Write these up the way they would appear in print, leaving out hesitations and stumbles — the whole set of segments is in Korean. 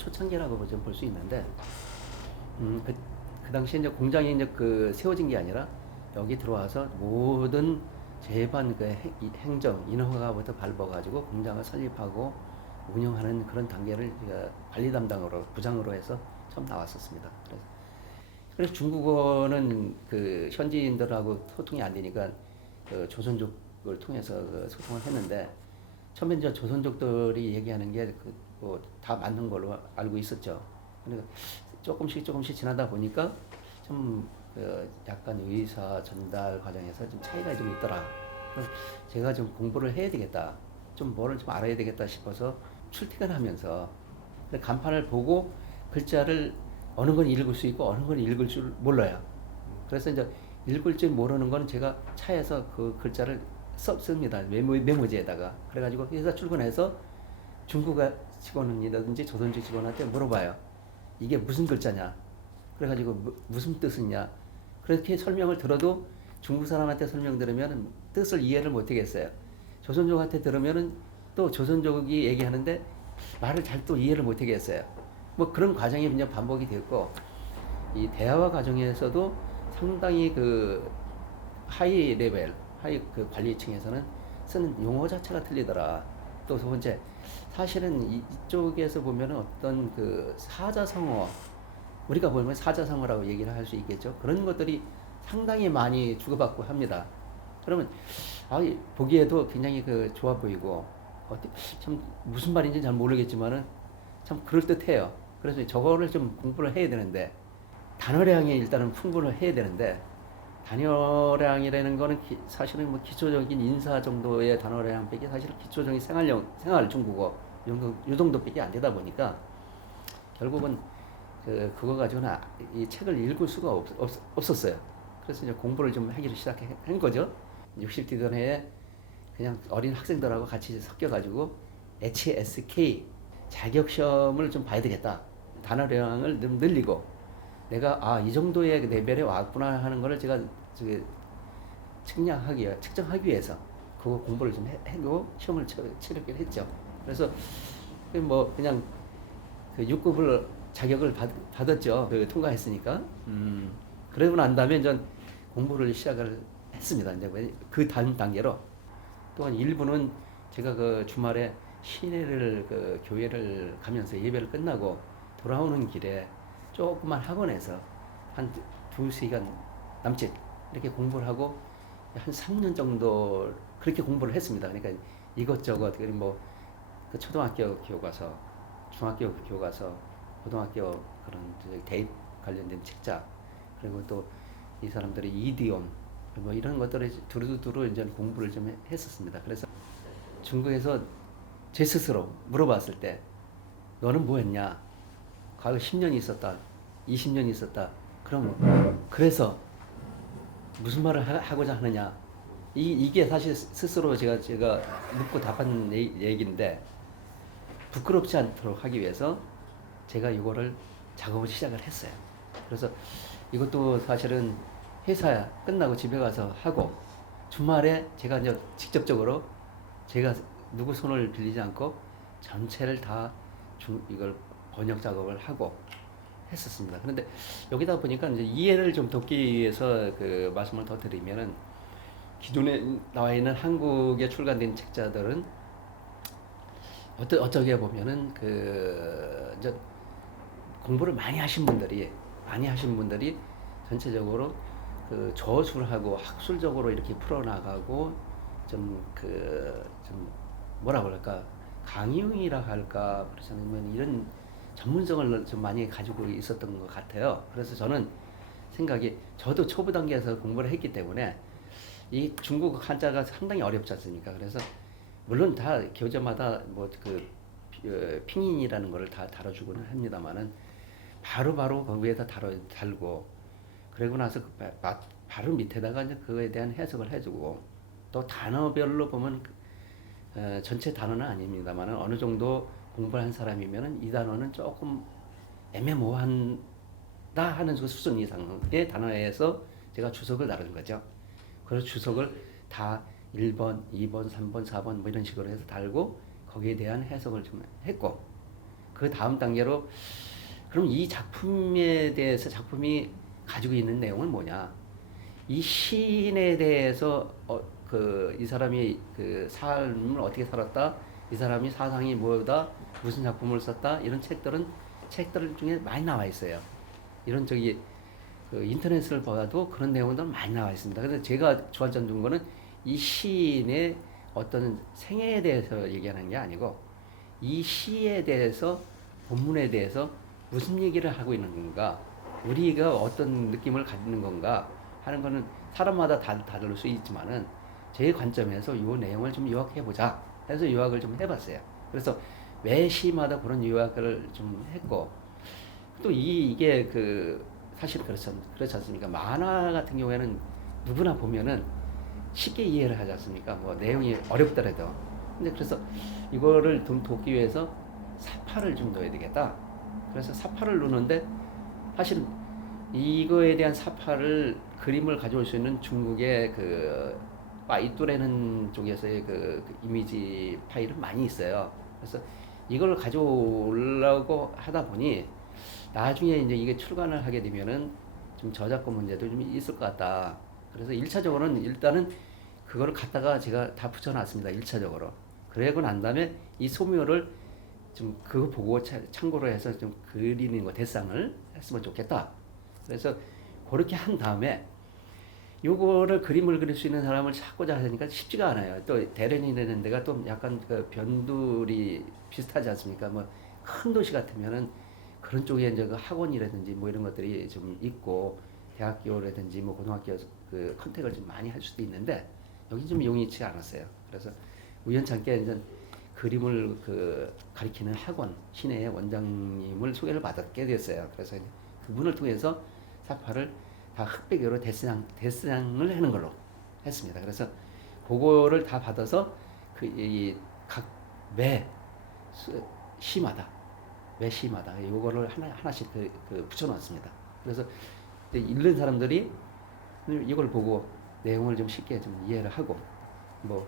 초창기라고 좀 볼 수 있는데, 그 당시에 이제 공장이 이제 그 세워진 게 아니라 여기 들어와서 모든 재반 그 행정 인허가부터 밟아가지고 공장을 설립하고 운영하는 그런 단계를 제가 관리 담당으로 부장으로 해서 처음 나왔었습니다. 그래서 중국어는 그 현지인들하고 소통이 안 되니까 그 조선족을 통해서 그 소통을 했는데, 처음에 이제 조선족들이 얘기하는 게 그 뭐 다 맞는 걸로 알고 있었죠. 그러니까 조금씩 지나다 보니까 좀 약간 의사 전달 과정에서 좀 차이가 좀 있더라. 그래서 제가 좀 공부를 해야 되겠다, 좀 뭐를 좀 알아야 되겠다 싶어서 출퇴근하면서 간판을 보고 글자를 어느 건 읽을 수 있고 어느 건 읽을 줄 몰라요. 그래서 이제 읽을 줄 모르는 건 제가 차에서 그 글자를 씁니다. 메모지에다가. 그래가지고 회사 출근해서 중국 직원이라든지 조선족 직원한테 물어봐요. 이게 무슨 글자냐? 그래가지고 무슨 뜻이냐? 그렇게 설명을 들어도 중국 사람한테 설명 들으면 뜻을 이해를 못 하겠어요. 조선족한테 들으면은 또 조선족이 얘기하는데 말을 잘 또 이해를 못 하겠어요. 뭐 그런 과정이 그냥 반복이 됐고, 이 대화 과정에서도 상당히 그 하이 레벨, 하이 그 관리층에서는 쓰는 용어 자체가 틀리더라. 또 두 번째, 사실은 이쪽에서 보면은 어떤 그 사자성어, 우리가 보면 사자성어라고 얘기를 할 수 있겠죠. 그런 것들이 상당히 많이 주고받고 합니다. 그러면 보기에도 굉장히 그 좋아 보이고, 참 무슨 말인지 잘 모르겠지만은 참 그럴듯해요. 그래서 저거를 좀 공부를 해야 되는데, 단어량이 일단은 풍부를 해야 되는데, 단어량이라는 거는 사실은 뭐 기초적인 인사 정도의 단어량밖에 사실 기초적인 생활 중국어 요 정도밖에 안 되다 보니까 결국은 그거 가지고는 이 책을 읽을 수가 없었어요. 그래서 이제 공부를 좀 하기를 시작한 거죠. 60 되던 해에 그냥 어린 학생들하고 같이 섞여가지고 HSK 자격시험을 좀 봐야 되겠다. 단어량을 좀 늘리고, 내가 이 정도의 레벨에 왔구나 하는 거를 제가 측정하기 위해서 그거 공부를 좀 하고 시험을 치르기로 했죠. 그래서 뭐 그냥 그 6급을 자격을 받았죠. 통과했으니까. 그러고 난 다음에 이제 공부를 시작을 했습니다. 이제 그 다음 단계로. 또한 일부는 제가 그 주말에 시내를 그 교회를 가면서 예배를 끝나고 돌아오는 길에 조그만 학원에서 한 2시간 남짓 이렇게 공부를 하고 한 3년 정도 그렇게 공부를 했습니다. 그러니까 이것저것 뭐그 초등학교 교과서, 중학교 교과서, 고등학교 그런 대입 관련된 책자, 그리고 또 이 사람들의 이디옴 뭐 이런 것들을 두루두루 이제 공부를 좀 했었습니다. 그래서 중국에서 제 스스로 물어봤을 때 너는 뭐 했냐? 과거 10년이 있었다, 20년이 있었다. 그럼 그래서 무슨 말을 하고자 하느냐? 이게 사실 스스로 제가 묻고 답한 얘기인데, 부끄럽지 않도록 하기 위해서 제가 이거를 작업을 시작을 했어요. 그래서 이것도 사실은 회사 끝나고 집에 가서 하고, 주말에 제가 이제 직접적으로 제가 누구 손을 빌리지 않고 전체를 다 이걸 번역 작업을 하고 했었습니다. 그런데 여기다 보니까 이제 이해를 좀 돕기 위해서 그 말씀을 더 드리면은, 기존에 나와 있는 한국에 출간된 책자들은 어쩌게 보면은 그 이제 공부를 많이 하신 분들이 전체적으로 그 저술하고 학술적으로 이렇게 풀어나가고 좀 뭐라 그럴까, 강의용이라 할까, 그렇지 않으면 이런 전문성을 좀 많이 가지고 있었던 것 같아요. 그래서 저는 생각이, 저도 초보 단계에서 공부를 했기 때문에 이 중국 한자가 상당히 어렵지 않습니까? 그래서 물론 다 교재마다 뭐 그拼音이라는 거를 다 다뤄주고는 합니다만은 바로 그 위에다 달고, 그러고 나서 바로 밑에다가 이제 그거에 대한 해석을 해주고, 또 단어별로 보면 전체 단어는 아닙니다만은 어느 정도 공부를 한 사람이면은 이 단어는 조금 애매모호한다 하는 수준 이상의 단어에서 제가 주석을 다른 거죠. 그래서 주석을 다 1번, 2번, 3번, 4번 뭐 이런 식으로 해서 달고 거기에 대한 해석을 좀 했고, 그 다음 단계로 그럼 이 작품에 대해서 작품이 가지고 있는 내용은 뭐냐? 이 시인에 대해서 이 사람이 그 삶을 어떻게 살았다, 이 사람이 사상이 뭐다, 무슨 작품을 썼다 이런 책들 중에 많이 나와 있어요. 이런 그 인터넷을 봐도 그런 내용들 많이 나와 있습니다. 그래서 제가 주안점 둔 거는 이 시인의 어떤 생애에 대해서 얘기하는 게 아니고 이 시에 대해서 본문에 대해서 무슨 얘기를 하고 있는 건가, 우리가 어떤 느낌을 갖는 건가 하는 거는 사람마다 다를 수 있지만은 제 관점에서 이 내용을 좀 요약해 보자 해서 요약을 좀 해봤어요. 그래서 매 시마다 그런 요약을 좀 했고 또 이게 사실 그렇지 않습니까? 만화 같은 경우에는 누구나 보면은 쉽게 이해를 하지 않습니까? 뭐 내용이 어렵더라도. 근데 그래서 이거를 좀 돕기 위해서 사파를 좀 넣어야 되겠다. 그래서 사파를 넣는데 사실 이거에 대한 사파를 그림을 가져올 수 있는 중국의 빠이뚜레는 쪽에서의 그 이미지 파일은 많이 있어요. 그래서 이걸 가져오려고 하다 보니 나중에 이제 이게 출간을 하게 되면은 좀 저작권 문제도 좀 있을 것 같다. 그래서 1차적으로는 일단은 그거를 갖다가 제가 다 붙여놨습니다. 1차적으로. 그러고 난 다음에 이 소묘를 좀 그거 보고 참고로 해서 좀 그리는 거 대상을 했으면 좋겠다. 그래서 그렇게 한 다음에 요거를 그림을 그릴 수 있는 사람을 찾고자 하니까 쉽지가 않아요. 또 대련이라는 데가 또 약간 그 변두리 비슷하지 않습니까? 뭐 큰 도시 같으면은 그런 쪽에 이제 그 학원이라든지 뭐 이런 것들이 좀 있고 대학교라든지 뭐 고등학교 그 컨택을 좀 많이 할 수도 있는데 여기 좀 용이치 않았어요. 그래서 우연찮게 이제 그림을 가리키는 학원 시내의 원장님을 소개를 받게 됐어요. 그래서 그분을 통해서 사파를 다 흑백으로 데스상을 하는 걸로 했습니다. 그래서 그거를 다 받아서 매 시마다 요거를 하나씩 붙여놨습니다. 그래서 읽는 사람들이 이걸 보고 내용을 좀 쉽게 좀 이해를 하고 뭐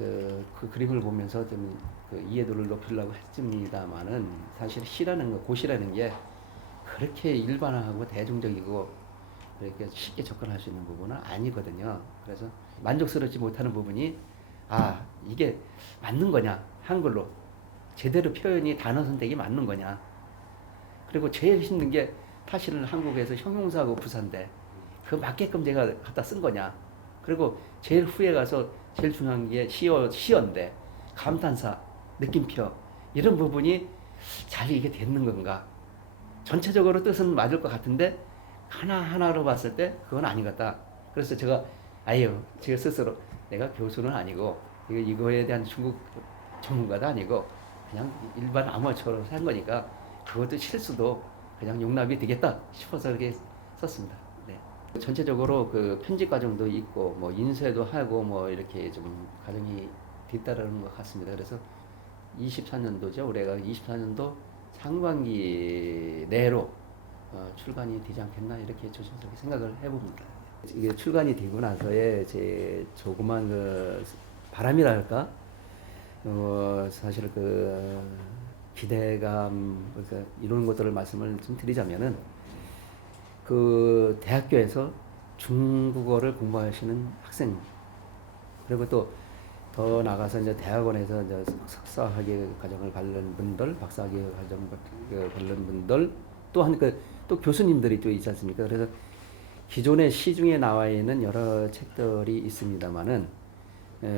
그 그림을 보면서 좀 이해도를 높이려고 했습니다만은 사실 시라는 거, 고시라는 게 그렇게 일반화하고 대중적이고 그렇게 쉽게 접근할 수 있는 부분은 아니거든요. 그래서 만족스럽지 못하는 부분이 이게 맞는 거냐, 한글로 제대로 표현이 단어 선택이 맞는 거냐. 그리고 제일 힘든 게 사실은 한국에서 형용사하고 부사인데 그 맞게끔 제가 갖다 쓴 거냐. 그리고 제일 후에 가서 제일 중요한 게 시어인데 감탄사, 느낌표 이런 부분이 잘 이게 되는 건가. 전체적으로 뜻은 맞을 것 같은데 하나하나로 봤을 때 그건 아닌 것 같다. 그래서 제가 제가 스스로 내가 교수는 아니고 이거에 대한 중국 전문가도 아니고 그냥 일반 아마추어로 한 거니까 그것도 실수도 그냥 용납이 되겠다 싶어서 그렇게 썼습니다. 네. 전체적으로 그 편집 과정도 있고 뭐 인쇄도 하고 뭐 이렇게 좀 과정이 뒤따르는 것 같습니다. 그래서 24년도죠. 올해가 24년도 상반기 내로 출간이 되지 않겠나 이렇게 조심스럽게 생각을 해봅니다. 이게 출간이 되고 나서의 제 조그만 바람이랄까, 사실 기대감, 이런 것들을 말씀을 좀 드리자면은 대학교에서 중국어를 공부하시는 학생, 그리고 또 더 나가서 이제 대학원에서 이제 석사학위 과정을 밟는 분들, 박사학위 과정을 밟는 분들, 또한 또 교수님들이 또 있지 않습니까? 그래서 기존의 시중에 나와 있는 여러 책들이 있습니다만은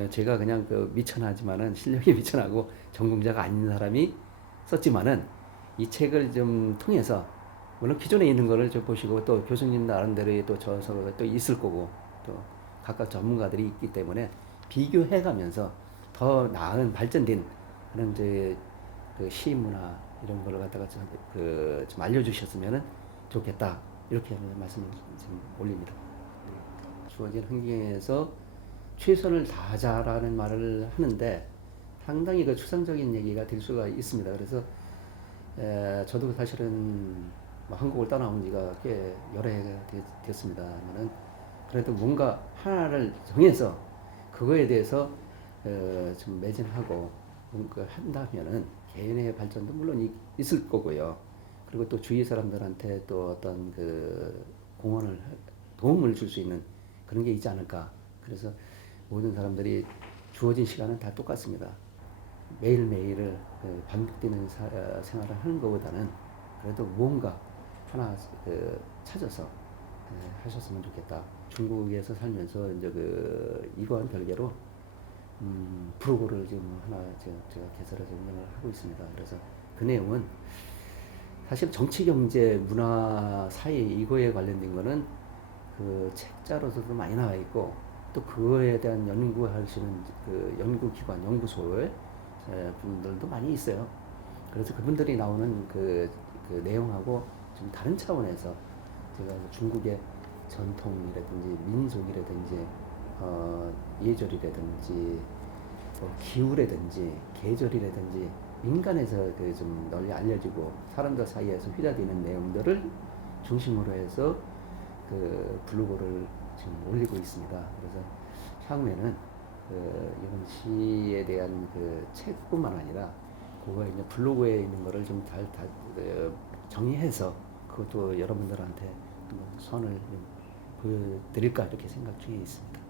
제가 그냥 미천하지만은 실력이 미천하고 전공자가 아닌 사람이 썼지만은 이 책을 좀 통해서 물론 기존에 있는 거를 좀 보시고 또 교수님 나름대로의 또 저서가 또 있을 거고 또 각각 전문가들이 있기 때문에 비교해가면서 더 나은 발전된 그런 이제 시문화 이런 거를 갖다가 좀 알려주셨으면 좋겠다 이렇게 말씀을 지금 올립니다. 주어진 환경에서 최선을 다하자라는 말을 하는데 상당히 추상적인 얘기가 될 수가 있습니다. 그래서 저도 사실은 한국을 떠나온 지가 꽤 여러 해가 됐습니다만은 그래도 뭔가 하나를 정해서 그거에 대해서 좀 매진하고 뭔가 한다면은 개인의 발전도 물론 있을 거고요. 그리고 또 주위 사람들한테 또 어떤 그 도움을 줄 수 있는 그런 게 있지 않을까. 그래서 모든 사람들이 주어진 시간은 다 똑같습니다. 매일매일을 반복되는 생활을 하는 것보다는 그래도 무언가 하나 찾아서 하셨으면 좋겠다. 중국에서 살면서 이제 이거와는 별개로 블로그를 지금 하나 제가 개설해서 운영을 하고 있습니다. 그래서 그 내용은 사실 정치, 경제, 문화, 사회 이거에 관련된 거는 그 책자로서도 많이 나와 있고 또 그거에 대한 연구하시는 그 연구기관, 연구소의 분들도 많이 있어요. 그래서 그분들이 나오는 그 내용하고 좀 다른 차원에서 제가 중국의 전통이라든지 민속이라든지 예절이라든지 기후라든지 계절이라든지 민간에서 좀 널리 알려지고 사람들 사이에서 휘날리는 내용들을 중심으로 해서 그 블로그를 지금 올리고 있습니다. 그래서 향후에는 이런 시에 대한 그 책뿐만 아니라 그거 이제 블로그에 있는 거를 좀 잘 정리해서 그것도 여러분들한테 한번 선을 보여드릴까 이렇게 생각 중에 있습니다.